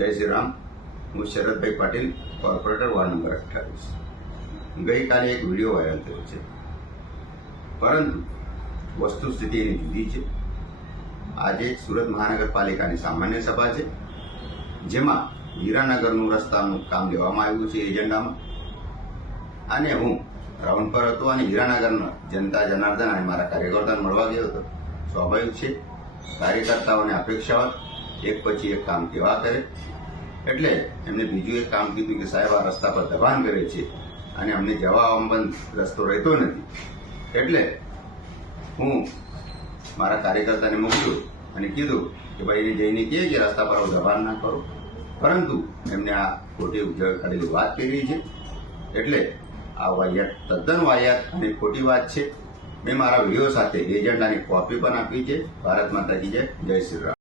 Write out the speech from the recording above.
જય શ્રી રામ હું Sharadbhai Patil, corporator, ward number અઠ્ઠાવીસ. ગઈકાલે એક વીડિયો વાયરલ થયો છે. પરંતુ વસ્તુસ્થિતિ એની જુદી છે. આજે સુરત મહાનગરપાલિકાની સામાન્ય સભા છે, જેમાં હીરાનગરનું રસ્તાનું કામ લેવામાં આવ્યું છે એજન્ડામાં. અને હું રાઉન્ડ પર હતો અને હીરાનગરના જનતા જનાર્દન અને મારા કાર્યકર્તાને મળવા ગયો હતો. સ્વાભાવિક છે, કાર્યકર્તાઓને અપેક્ષા હોય એક પછી એક કામ કેવા કરે. એટલે એમને બીજું એક કામ કીધું કે સાહેબ, આ રસ્તા પર દબાણ કરે છે અને અમને જવા આવવામાં રસ્તો રહેતો નથી. એટલે હું મારા કાર્યકર્તાને મોકલ્યું અને કીધું કે ભાઈ, એને જઈને કહે કે રસ્તા પર આવું દબાણ ના કરો. પરંતુ એમને આ ખોટી ઉજવણી વાત કરી છે. એટલે આ વાહિયાત તદ્દન વાહિયાત અને ખોટી વાત છે. મેં મારા વીડિયો સાથે એજન્ડાની કોપી પણ આપી છે. ભારત માતા કી જય. જય શ્રી રામ.